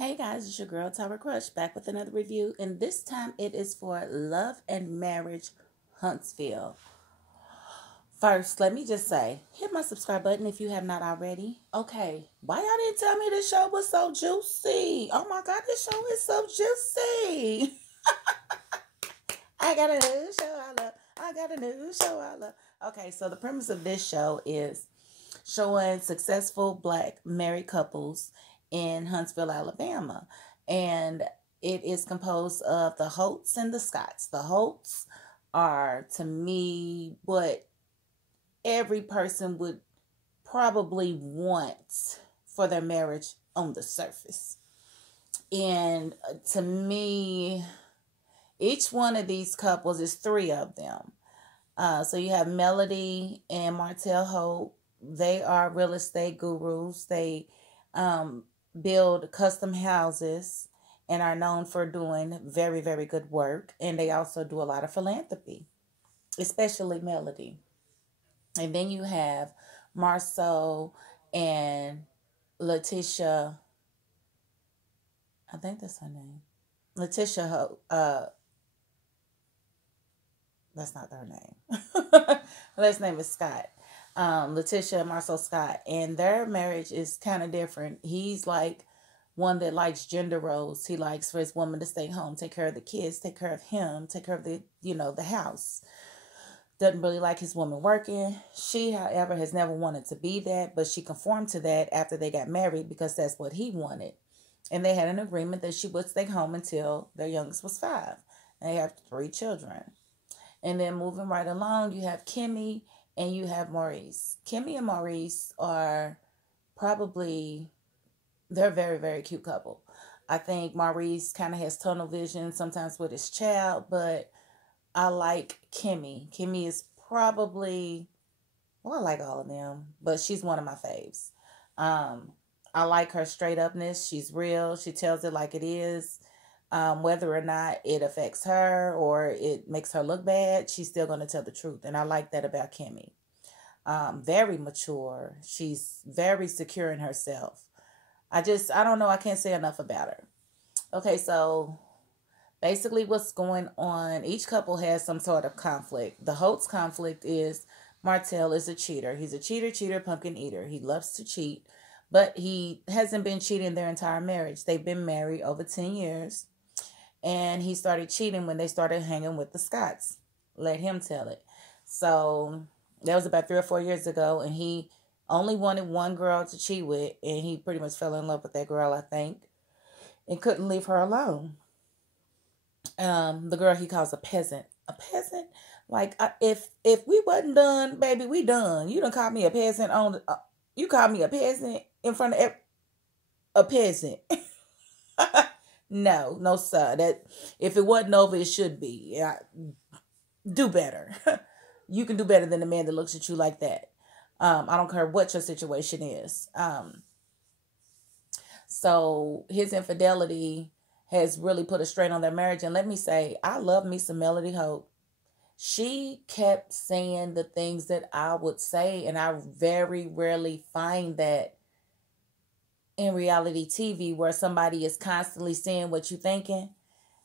Hey guys, it's your girl Tower Crush back with another review, and this time it is for Love and Marriage Huntsville. First, let me just say, hit my subscribe button if you have not already. Okay, why y'all didn't tell me this show was so juicy? Oh my god, this show is so juicy. I got a new show I love. I got a new show I love. Okay, so the premise of this show is showing successful black married couples in Huntsville, Alabama. And it is composed of the Holts and the Scotts. The Holts are, to me, what every person would probably want for their marriage on the surface. And to me, each one of these couples is three of them. So you have Melody and Martell Holt. They are real estate gurus. They build custom houses and are known for doing very, very good work. And they also do a lot of philanthropy, especially Melody. And then you have Marceau and Letitia. I think that's her name. Letitia, that's not her name. Her last name is Scott. Letitia and Marcel Scott, and their marriage is kind of different. He's like one that likes gender roles. He likes for his woman to stay home, take care of the kids, take care of him, take care of the house. Doesn't really like his woman working. She, however, has never wanted to be that, but she conformed to that after they got married because that's what he wanted. And they had an agreement that she would stay home until their youngest was 5. They have 3 children. And then moving right along, you have Kimmy and you have Maurice. Kimmy and Maurice are they're a very, very cute couple. I think Maurice kind of has tunnel vision sometimes with his child, but I like Kimmy. Kimmy is I like all of them, but she's one of my faves. I like her straight upness. She's real. She tells it like it is. Whether or not it affects her or it makes her look bad, she's still going to tell the truth. And I like that about Kimmy. Very mature. She's very secure in herself. I don't know. I can't say enough about her. Okay, so basically what's going on, each couple has some sort of conflict. The Holtz conflict is Martell is a cheater. He's a cheater, pumpkin eater. He loves to cheat, but he hasn't been cheating their entire marriage. They've been married over 10 years. And he started cheating when they started hanging with the Scotts. Let him tell it. So that was about 3 or 4 years ago. And he only wanted one girl to cheat with. And he pretty much fell in love with that girl, I think. And couldn't leave her alone. The girl he calls a peasant. A peasant? Like, if we wasn't done, baby, we done. You done called me a peasant you called me a peasant in front of a peasant. No, sir. That if it wasn't over, it should be. Yeah, do better. You can do better than the man that looks at you like that. I don't care what your situation is. So his infidelity has really put a strain on their marriage. And let me say, I love me some Melody Hope. She kept saying the things that I would say, and I very rarely find that in reality TV where somebody is constantly saying what you thinking.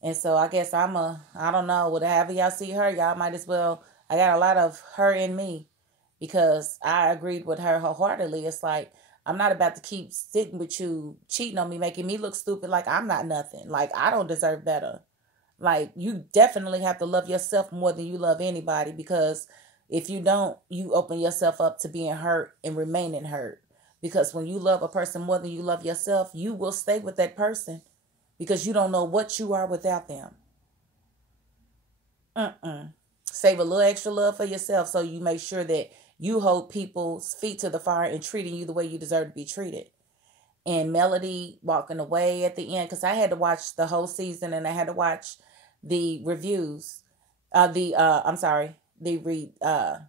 And so I guess I don't know, whatever y'all see her, y'all might as well, I got a lot of her in me because I agreed with her wholeheartedly. It's like, I'm not about to keep sitting with you, cheating on me, making me look stupid like I'm not nothing. Like, I don't deserve better. Like, you definitely have to love yourself more than you love anybody, because if you don't, you open yourself up to being hurt and remaining hurt. Because when you love a person more than you love yourself, you will stay with that person because you don't know what you are without them. Save a little extra love for yourself so you make sure that you hold people's feet to the fire and treating you the way you deserve to be treated. And Melody walking away at the end, because I had to watch the whole season and I had to watch the reviews, the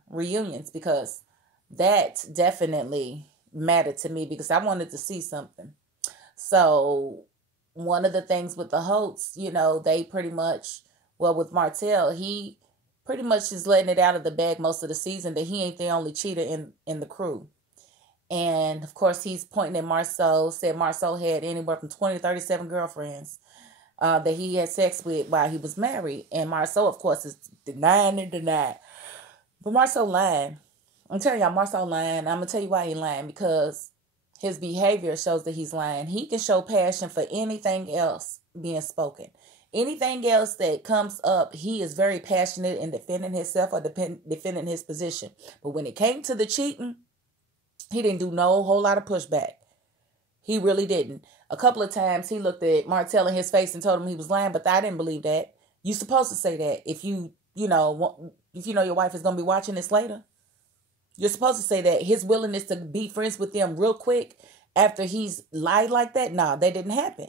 reunions, because that definitely mattered to me because I wanted to see something. So one of the things with the Holtz, they pretty much, with Martell, he pretty much is letting it out of the bag most of the season that he ain't the only cheater in the crew. And of course, he's pointing at Marceau, said Marceau had anywhere from 20 to 37 girlfriends that he had sex with while he was married. And Marceau, of course, is denying and denying. But Marceau lying. I'm telling y'all, Marceau lying. I'm going to tell you why he lying. Because his behavior shows that he's lying. He can show passion for anything else being spoken. Anything else that comes up, he is very passionate in defending himself or defending his position. But when it came to the cheating, he didn't do no whole lot of pushback. He really didn't. A couple of times he looked at Martell in his face and told him he was lying, but I didn't believe that. You're supposed to say that if you know your wife is going to be watching this later. You're supposed to say that. His willingness to be friends with them real quick after he's lied like that, nah, that didn't happen.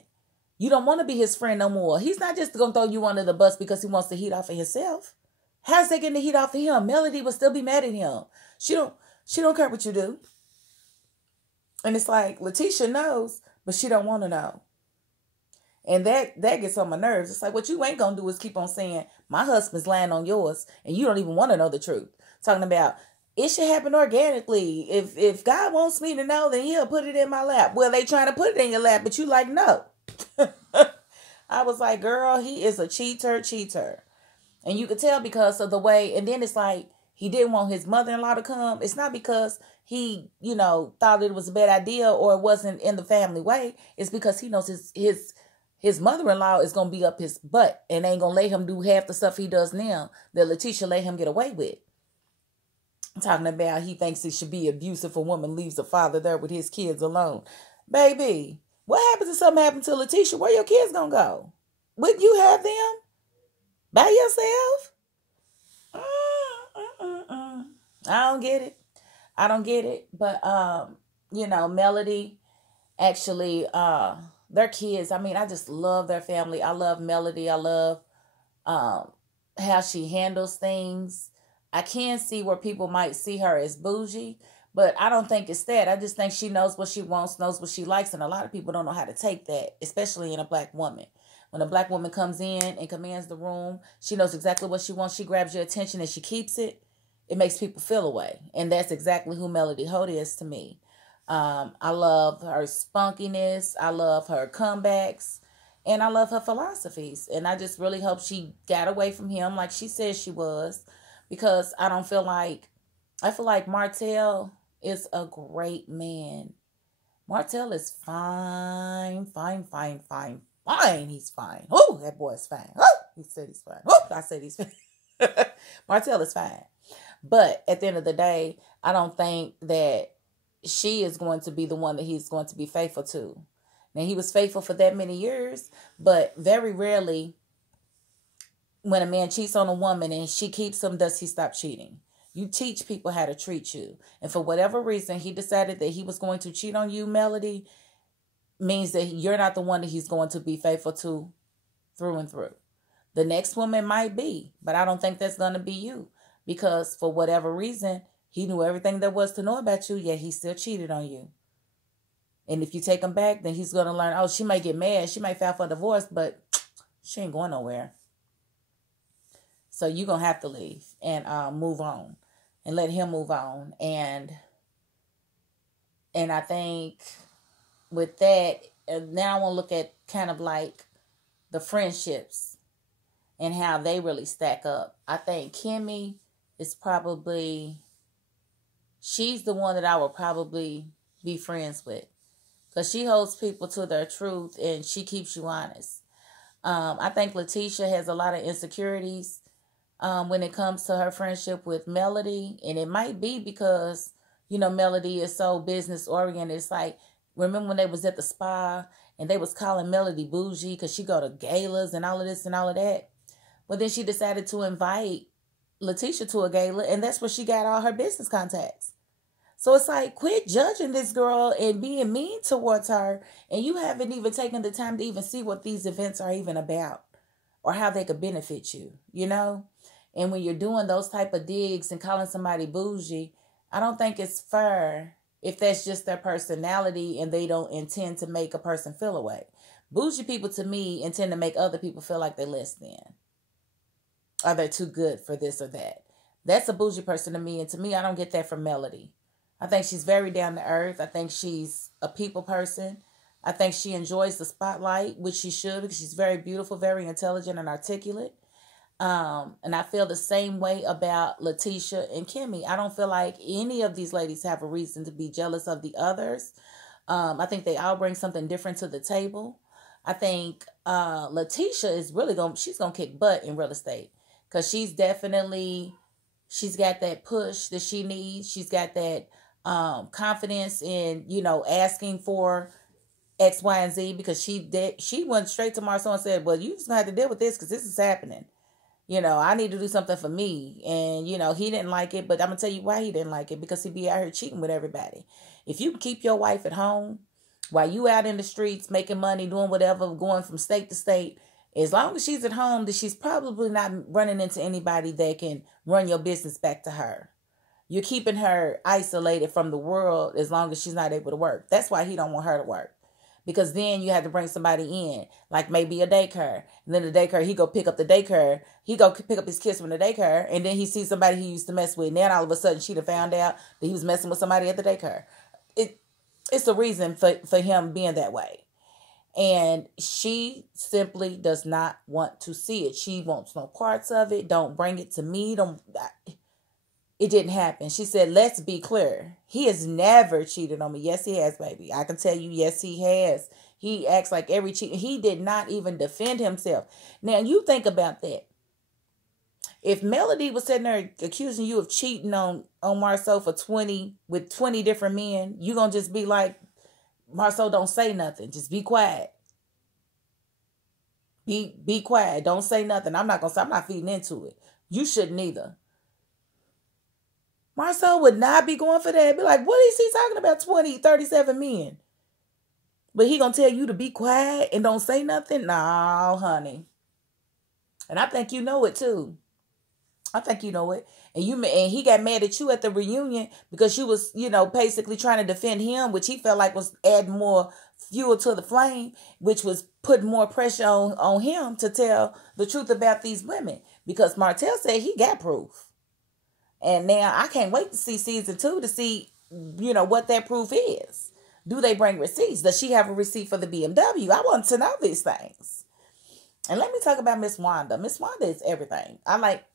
You don't want to be his friend no more. He's not just going to throw you under the bus because he wants the heat off of himself. How's they getting the heat off of him? Melody will still be mad at him. She don't care what you do. And it's like, Letitia knows, but she don't want to know. And that gets on my nerves. It's like, what you ain't going to do is keep on saying, my husband's lying on yours, and you don't even want to know the truth. Talking about, it should happen organically. If God wants me to know, then he'll put it in my lap. Well, they trying to put it in your lap, but you like, no. I was like, girl, he is a cheater. And you could tell because of the way, and then it's like, he didn't want his mother-in-law to come. It's not because he, thought it was a bad idea or it wasn't in the family way. It's because he knows his mother-in-law is going to be up his butt and ain't going to let him do half the stuff he does now that Letitia let him get away with. I'm talking about he thinks it should be abusive if a woman leaves the father there with his kids alone. Baby, what happens if something happened to Letitia? Where your kids going to go? Wouldn't you have them by yourself? I don't get it. But, Melody, actually, their kids, I just love their family. I love Melody. I love how she handles things. I can see where people might see her as bougie, but I don't think it's that. I just think she knows what she wants, knows what she likes, and a lot of people don't know how to take that, especially in a black woman. When a black woman comes in and commands the room, she knows exactly what she wants. She grabs your attention and she keeps it. It makes people feel away. And that's exactly who Melody Holt is to me. I love her spunkiness. I love her comebacks. And I love her philosophies. And I just really hope she got away from him like she said she was. Because I feel like Martell is a great man. Martell is fine. He's fine. Oh, that boy is fine. Oh, he said he's fine. Oh, I said he's fine. Martell is fine. But at the end of the day, I don't think that she is going to be the one that he's going to be faithful to. Now, he was faithful for that many years, but very rarely when a man cheats on a woman and she keeps him, does he stop cheating. You teach people how to treat you. And for whatever reason, he decided that he was going to cheat on you, Melody, means that you're not the one that he's going to be faithful to through and through. The next woman might be, but I don't think that's going to be you. Because for whatever reason, he knew everything there was to know about you, yet he still cheated on you. And if you take him back, then he's going to learn, she might get mad. She might file for divorce, but she ain't going nowhere. So you're going to have to leave and move on and let him move on. And I think with that, now I want to look at kind of like the friendships and how they really stack up. I think Kimmy is she's the one that I would probably be friends with. Because she holds people to their truth and she keeps you honest. I think Letitia has a lot of insecurities when it comes to her friendship with Melody. And it might be because, Melody is so business oriented. It's like, remember when they was at the spa and they was calling Melody bougie because she go to galas and all of this and all of that. But then she decided to invite Letitia to a gala, and that's where she got all her business contacts. So it's like, quit judging this girl and being mean towards her, and you haven't even taken the time to even see what these events are even about or how they could benefit you, And when you're doing those type of digs and calling somebody bougie, I don't think it's fair if that's just their personality and they don't intend to make a person feel away. Bougie people, to me, intend to make other people feel like they're less than. Are they too good for this or that? That's a bougie person to me. And to me, I don't get that from Melody. I think she's very down to earth. I think she's a people person. I think she enjoys the spotlight, which she should, because she's very beautiful, very intelligent, and articulate. And I feel the same way about Letitia and Kimmy. I don't feel like any of these ladies have a reason to be jealous of the others. I think they all bring something different to the table. I think Letitia is really she's going to kick butt in real estate, because she's got that push that she needs. She's got that confidence in, asking for X, Y, and Z, because she went straight to Marceau and said, well, you just gonna have to deal with this because this is happening. I need to do something for me. And, he didn't like it, but I'm going to tell you why he didn't like it, because he be out here cheating with everybody. If you keep your wife at home while you out in the streets making money, doing whatever, going from state to state, as long as she's at home, then she's probably not running into anybody that can run your business back to her. You're keeping her isolated from the world as long as she's not able to work. That's why he don't want her to work. Because then you have to bring somebody in, like maybe a daycare. And then the daycare, he go pick up the daycare. He go pick up his kids from the daycare. And then he sees somebody he used to mess with. And then all of a sudden, she'd have found out that he was messing with somebody at the daycare. It's a reason for him being that way. And she simply does not want to see it. She wants no parts of it. Don't bring it to me. It didn't happen. She said, let's be clear. He has never cheated on me. Yes, he has, baby. I can tell you, yes, he has. He acts like every cheat. He did not even defend himself. Now, you think about that. If Melody was sitting there accusing you of cheating on Marceau with 20 different men, you going to just be like, Marceau, don't say nothing. Just be quiet. Be quiet. Don't say nothing. I'm not feeding into it. You shouldn't either. Marceau would not be going for that. Be like, what is he talking about 37 men? But he going to tell you to be quiet and don't say nothing? No, honey. And I think you know it too. I think you know it. And he got mad at you at the reunion because you was, basically trying to defend him, which he felt like was adding more fuel to the flame, which was putting more pressure on him to tell the truth about these women. Because Martell said he got proof. And now I can't wait to see season 2 to see, what that proof is. Do they bring receipts? Does she have a receipt for the BMW? I want to know these things. And let me talk about Miss Wanda. Miss Wanda is everything. I've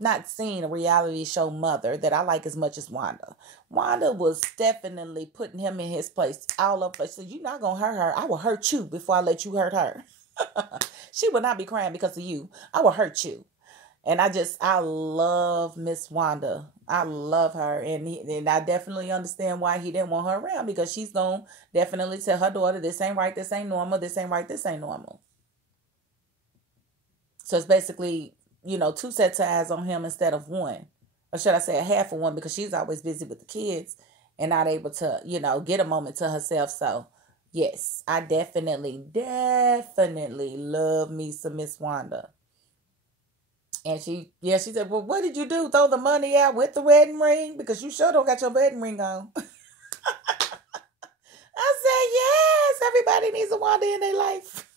not seen a reality show mother that I like as much as Wanda. Wanda was definitely putting him in his place all over. So you're not going to hurt her. I will hurt you before I let you hurt her. She will not be crying because of you. I will hurt you. And I love Miss Wanda. I love her. And I definitely understand why he didn't want her around, because she's going to definitely tell her daughter, this ain't right, this ain't normal, this ain't right, this ain't normal. So it's basically, 2 sets of eyes on him instead of one. Or should I say a half of one, because she's always busy with the kids and not able to, get a moment to herself. So, yes, I definitely love me some Miss Wanda. And she said, well, what did you do? Throw the money out with the wedding ring? Because you sure don't got your wedding ring on. I said, yes, everybody needs a Wanda in their life.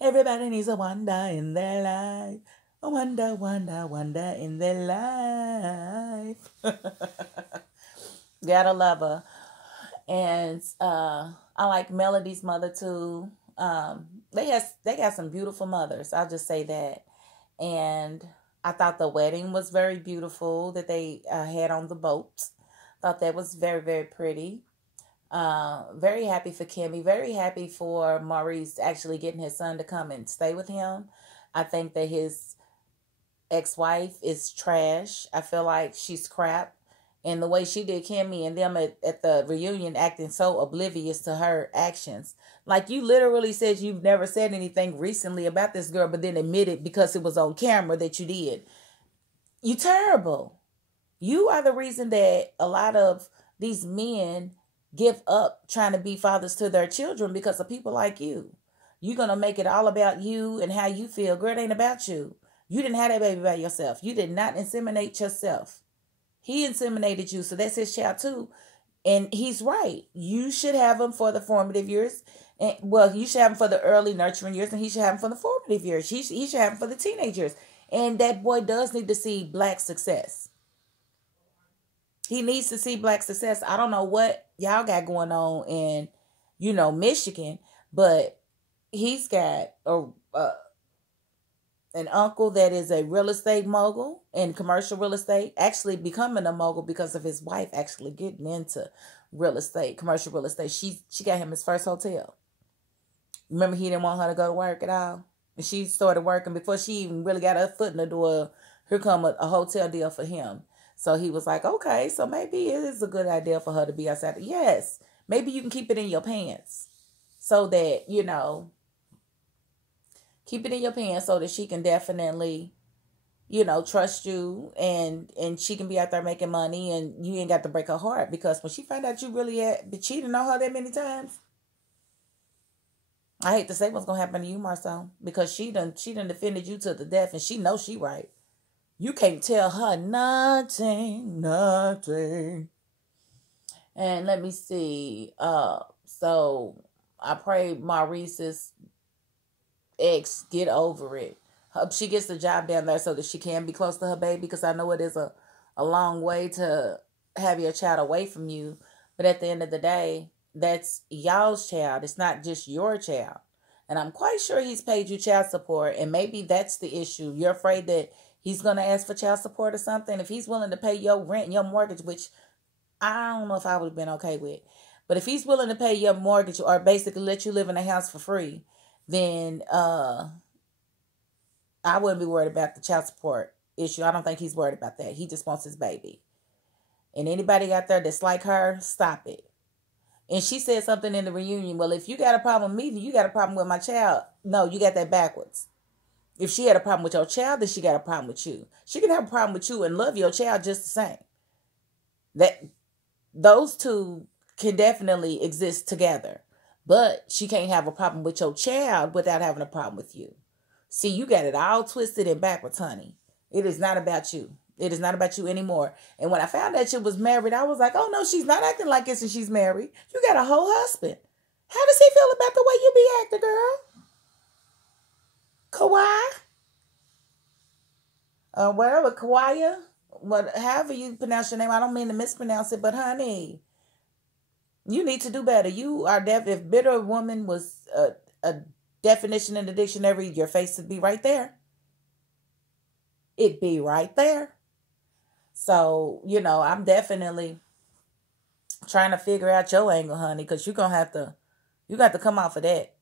Everybody needs a Wanda in their life. A Wanda, Wanda, Wanda in their life. Gotta love her. And I like Melody's mother too. They got some beautiful mothers. I'll just say that. And I thought the wedding was very beautiful that they had on the boat. Thought that was very, very pretty. Very happy for Kimmy. Very happy for Maurice actually getting his son to come and stay with him. I think that his ex-wife is trash. I feel like she's crap. And the way she did Kimmy and them at the reunion, acting so oblivious to her actions. Like, you literally said you've never said anything recently about this girl, but then admitted because it was on camera that you did. You terrible. You are the reason that a lot of these men give up trying to be fathers to their children because of people like you. You're going to make it all about you and how you feel. Girl, it ain't about you. You didn't have that baby by yourself. You did not inseminate yourself. He inseminated you, so that's his child too. And he's right. You should have him for the formative years. And, well, you should have him for the early nurturing years, and he should have him for the formative years. He should have him for the teenage years. And that boy does need to see Black success. He needs to see black success. I don't know what y'all got going on in, Michigan, but he's got an uncle that is a real estate mogul in commercial real estate, actually becoming a mogul because of his wife actually getting into real estate, commercial real estate. She got him his first hotel. Remember, he didn't want her to go to work at all. And she started working before she even really got her foot in the door. Here come a hotel deal for him. So he was like, okay, so maybe it is a good idea for her to be outside. Yes, maybe you can keep it in your pants so that, keep it in your pants so that she can definitely, trust you, and she can be out there making money, and you ain't got to break her heart, because when she find out you really had been cheating on her that many times, I hate to say what's gonna happen to you, Marcel, because she done defended you to the death, and she knows she right. You can't tell her nothing. And let me see. So I pray Maurice's ex get over it. She gets the job down there so that she can be close to her baby, because I know it is a long way to have your child away from you. But at the end of the day, that's y'all's child. It's not just your child. And I'm quite sure he's paid you child support, and maybe that's the issue. You're afraid that he's going to ask for child support or something. If he's willing to pay your rent and your mortgage, which I don't know if I would have been okay with, but if he's willing to pay your mortgage or basically let you live in the house for free, then I wouldn't be worried about the child support issue. I don't think he's worried about that. He just wants his baby. And anybody out there that's like her, stop it. And she said something in the reunion, well, if you got a problem with me, then you got a problem with my child. No, you got that backwards. If she had a problem with your child, then she got a problem with you. She can have a problem with you and love your child just the same. That those two can definitely exist together. But she can't have a problem with your child without having a problem with you. See, you got it all twisted and backwards, honey. It is not about you. It is not about you anymore. And when I found out she was married, I was like, oh no, she's not acting like this and she's married. You got a whole husband. How does he feel about the way you be acting, girl? Whatever, Kawaya, however you pronounce your name. I don't mean to mispronounce it, but honey, you need to do better. You are if bitter woman was a definition in the dictionary, your face would be right there. It'd be right there. So, I'm definitely trying to figure out your angle, honey, because you got to come off of that,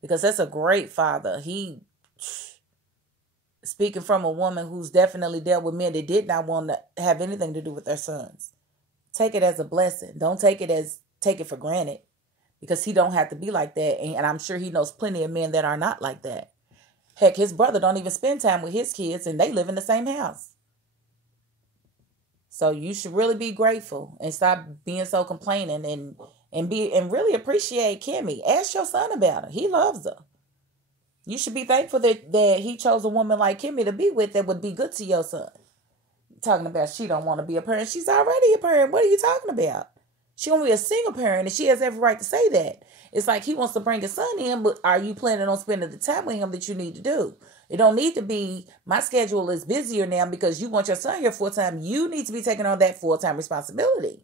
because that's a great father. He, speaking from a woman who's definitely dealt with men that did not want to have anything to do with their sons. Take it as a blessing. Don't take it for granted, because he don't have to be like that. And I'm sure he knows plenty of men that are not like that. Heck, his brother don't even spend time with his kids, and they live in the same house. So you should really be grateful and stop being so complaining, and really appreciate Kimmy. Ask your son about her. He loves her. You should be thankful that he chose a woman like Kimmy to be with that would be good to your son. Talking about she don't want to be a parent. She's already a parent. What are you talking about? She want to be a single parent, and she has every right to say that. It's like he wants to bring his son in, but are you planning on spending the time with him that you need to do? It don't need to be, my schedule is busier now because you want your son here full-time. You need to be taking on that full-time responsibility.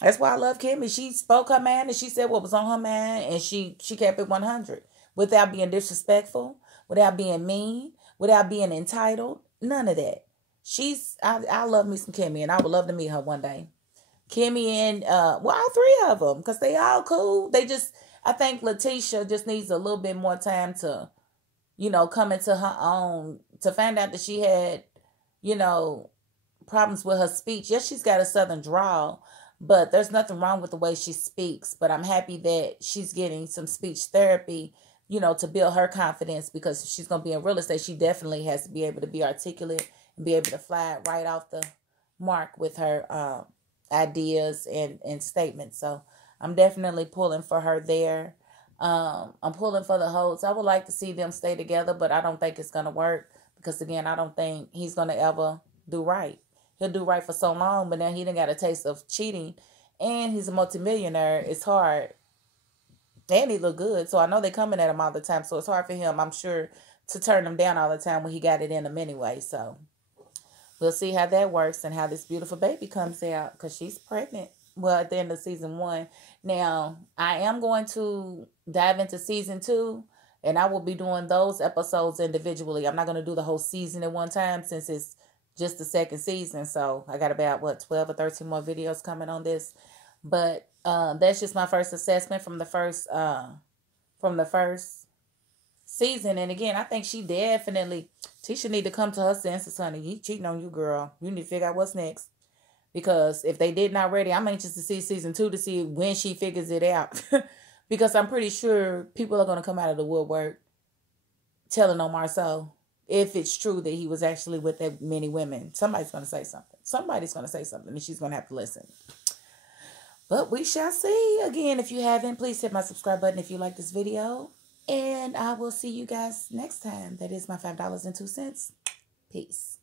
That's why I love Kimmy. She spoke her mind, and she said what was on her mind, and she kept it 100 without being disrespectful, without being mean, without being entitled. None of that. I love me some Kimmy, and I would love to meet her one day. Kimmy and, all three of them, because they all cool. I think Letitia just needs a little bit more time to, come into her own, to find out that she had, problems with her speech. Yes, she's got a southern drawl, but there's nothing wrong with the way she speaks. But I'm happy that she's getting some speech therapy, to build her confidence, because if she's going to be in real estate, she definitely has to be able to be articulate and be able to fly right off the mark with her ideas and statements. So I'm definitely pulling for her there. I'm pulling for the Holts. I would like to see them stay together, but I don't think it's going to work, because again, I don't think he's going to ever do right. He'll do right for so long, but now he done got a taste of cheating, and he's a multimillionaire. It's hard. And he look good, so I know they coming at him all the time, so it's hard for him, I'm sure, to turn him down all the time when he got it in him anyway. So we'll see how that works and how this beautiful baby comes out, because she's pregnant. Well, at the end of season 1. Now, I am going to dive into season 2, and I will be doing those episodes individually. I'm not going to do the whole season at one time since it's just the second season. So I got about 12 or 13 more videos coming on this. But that's just my first assessment from the first season. And again, I think Tisha need to come to her senses, honey. He cheating on you, girl. You need to figure out what's next. Because if they didn't already, I'm anxious to see season 2 to see when she figures it out. Because I'm pretty sure people are going to come out of the woodwork telling on Marceau if it's true that he was actually with that many women. Somebody's going to say something. Somebody's going to say something, and she's going to have to listen. But we shall see. Again, if you haven't, please hit my subscribe button if you like this video. And I will see you guys next time. That is my $5.02. Peace.